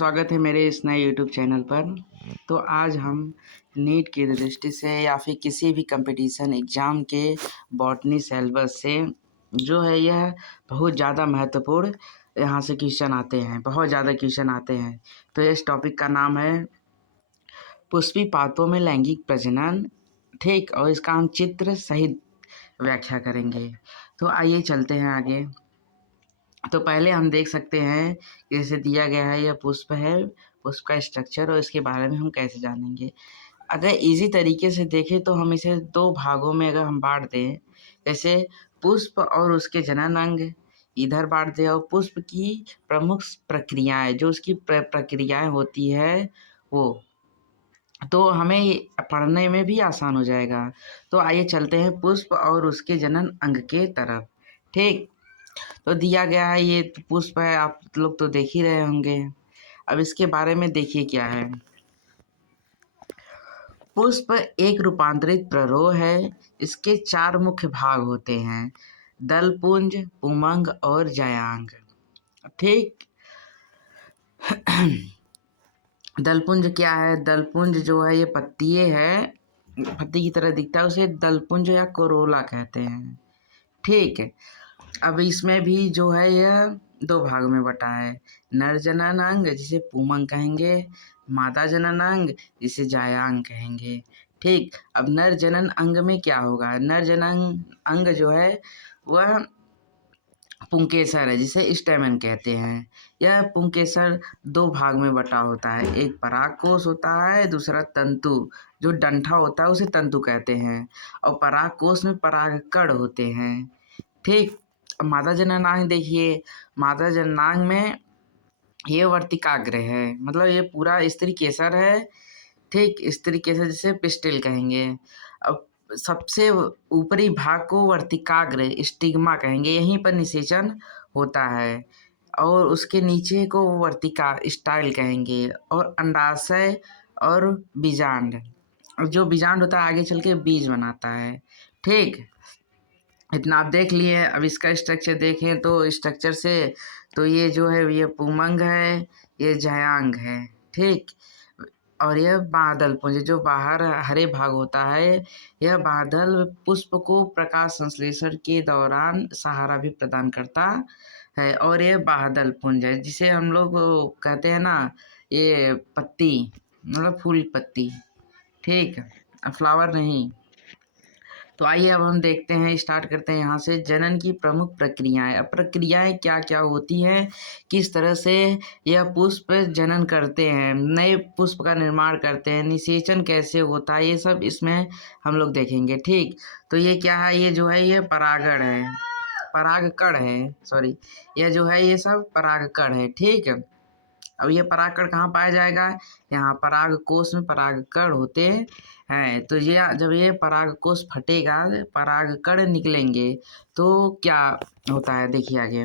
स्वागत है मेरे इस नए यूट्यूब चैनल पर। तो आज हम नीट की दृष्टि से या फिर किसी भी कंपटीशन एग्ज़ाम के बॉटनी सिलेबस से जो है यह बहुत ज़्यादा महत्वपूर्ण यहाँ से क्वेश्चन आते हैं, बहुत ज़्यादा क्वेश्चन आते हैं। तो इस टॉपिक का नाम है पुष्पी पात्रों में लैंगिक प्रजनन, ठीक, और इसका हम चित्र सहित व्याख्या करेंगे। तो आइए चलते हैं आगे। तो पहले हम देख सकते हैं कि जैसे दिया गया है यह पुष्प है, पुष्प का स्ट्रक्चर और इसके बारे में हम कैसे जानेंगे। अगर इजी तरीके से देखें तो हम इसे दो भागों में अगर हम बांट दें, जैसे पुष्प और उसके जनन अंग इधर बांट दें और पुष्प की प्रमुख प्रक्रियाएं जो उसकी प्रक्रियाएं होती है वो, तो हमें पढ़ने में भी आसान हो जाएगा। तो आइए चलते हैं पुष्प और उसके जनन अंग के तरफ, ठीक। तो दिया गया है ये पुष्प है, आप लोग तो देख ही रहे होंगे। अब इसके बारे में देखिए क्या है। पुष्प एक रूपांतरित प्ररोह है। इसके चार मुख्य भाग होते हैं, दलपुंज, पुमंग और जयांग, ठीक। दलपुंज क्या है? दलपुंज जो है ये पत्तिये है, पत्ती की तरह दिखता है, उसे दलपुंज या कोरोला कहते हैं, ठीक है। अब इसमें भी जो है यह दो भाग में बटा है, नर जनन अंग जिसे पुमंग कहेंगे, मादा जनन अंग जिसे जायांग कहेंगे, ठीक। अब नर जनन अंग में क्या होगा? नर जनन अंग जो है वह पुंकेसर है जिसे स्टेमन कहते हैं। यह पुंकेसर दो भाग में बटा होता है, एक परागकोश होता है, दूसरा तंतु जो डंठा होता है उसे तंतु कहते हैं, और परागकोश में परागकण होते हैं, ठीक। अब मादा जननांग देखिए, मादा जननांग में ये वर्तिकाग्र है, मतलब ये पूरा स्त्री केसर है, ठीक। स्त्री केसर जिसे पिस्टिल कहेंगे। अब सबसे ऊपरी भाग को वर्तिकाग्र स्टिग्मा कहेंगे, यहीं पर निषेचन होता है, और उसके नीचे को वर्तिका स्टाइल कहेंगे, और अंडाशय और बीजांड, जो बीजांड होता है आगे चल के बीज बनाता है, ठीक। इतना आप देख लिए। अब इसका स्ट्रक्चर देखें तो स्ट्रक्चर से तो ये जो है ये पुमंग है, ये जयांग है, ठीक। और यह बादल पुंज जो बाहर हरे भाग होता है, यह बादल पुष्प को प्रकाश संश्लेषण के दौरान सहारा भी प्रदान करता है, और ये बादल पुंज है जिसे हम लोग कहते हैं ना, ये पत्ती मतलब फूल पत्ती, ठीक, फ्लावर नहीं। तो आइए अब हम देखते हैं, स्टार्ट करते हैं यहाँ से, जनन की प्रमुख प्रक्रियाएं। अब प्रक्रियाएं क्या क्या होती हैं, किस तरह से यह पुष्प जनन करते हैं, नए पुष्प का निर्माण करते हैं, निषेचन कैसे होता है, ये सब इसमें हम लोग देखेंगे, ठीक। तो ये क्या है? ये जो है ये परागण है, परागकण है, सॉरी, यह जो है ये सब परागकण है, ठीक है। अब ये परागकण कहाँ पाया जाएगा? यहाँ परागकोश में परागकण होते हैं। तो ये जब ये परागकोश फटेगा, परागकण निकलेंगे, तो क्या होता है देखिए आगे।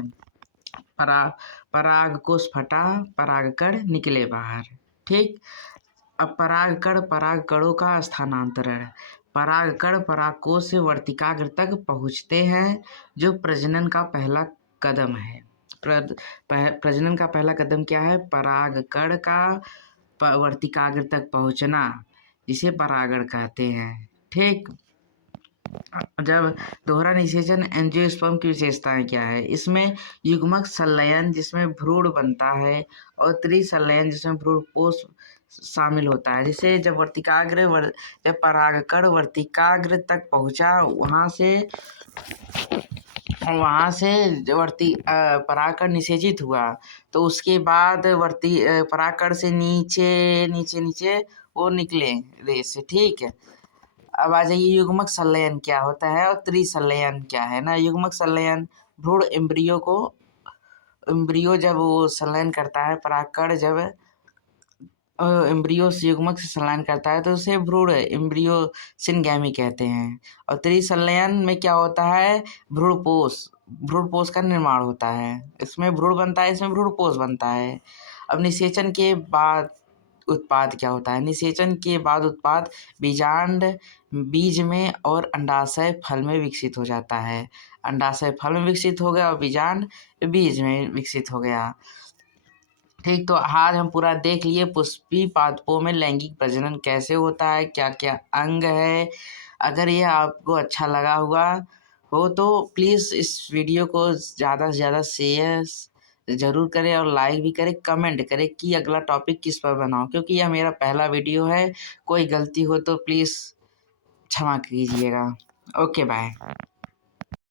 परागकोश फटा, परागकण निकले बाहर, ठीक। अब परागकण परागकणों का स्थानांतरण, परागकण परागकोश से वर्तिकाग्र तक पहुँचते हैं, जो प्रजनन का पहला कदम है। प्रजनन का पहला कदम क्या है? परागकण का वर्तिकाग्र तक पहुंचना, जिसे परागण कहते हैं, ठीक। जब दोहरा निषेचन एंजियोस्पर्म की विशेषताएं क्या है? इसमें युग्मक संलयन जिसमें भ्रूण बनता है, और त्रिसंलयन जिसमें भ्रूणपोष शामिल होता है। जैसे जब जब परागकण वर्तिकाग्र तक पहुंचा, वहाँ से परागकण निषेचित हुआ, तो उसके बाद परागकण से नीचे नीचे नीचे वो निकले रेस से, ठीक है। अब आ जाइए, युग्मक संलयन क्या होता है और त्रिसंलयन क्या है ना। युग्मक संलयन, भ्रूण एम्ब्रियो जब वो संलयन करता है, परागकण जब एम्ब्रियो से युग्मक से संलयन करता है तो उसे भ्रूण एम्ब्रियो सिनगैमी कहते हैं। और त्रिसंलयन में क्या होता है? भ्रूणपोष का निर्माण होता है, इसमें भ्रूण बनता है, इसमें भ्रूणपोष बनता है। अब निषेचन के बाद उत्पाद क्या होता है? निषेचन के बाद उत्पाद बीजांड बीज में और अंडाशय फल में विकसित हो जाता है। अंडाशय फल में विकसित हो गया और बीजांड बीज में विकसित हो गया, ठीक, तो आज हम पूरा देख लिए पुष्पी पादपों में लैंगिक प्रजनन कैसे होता है, क्या क्या अंग है। अगर ये आपको अच्छा लगा हुआ हो तो प्लीज़ इस वीडियो को ज़्यादा से ज़्यादा शेयर ज़रूर करें और लाइक भी करें, कमेंट करें कि अगला टॉपिक किस पर बनाऊँ, क्योंकि यह मेरा पहला वीडियो है। कोई गलती हो तो प्लीज़ क्षमा कीजिएगा। Okay bye.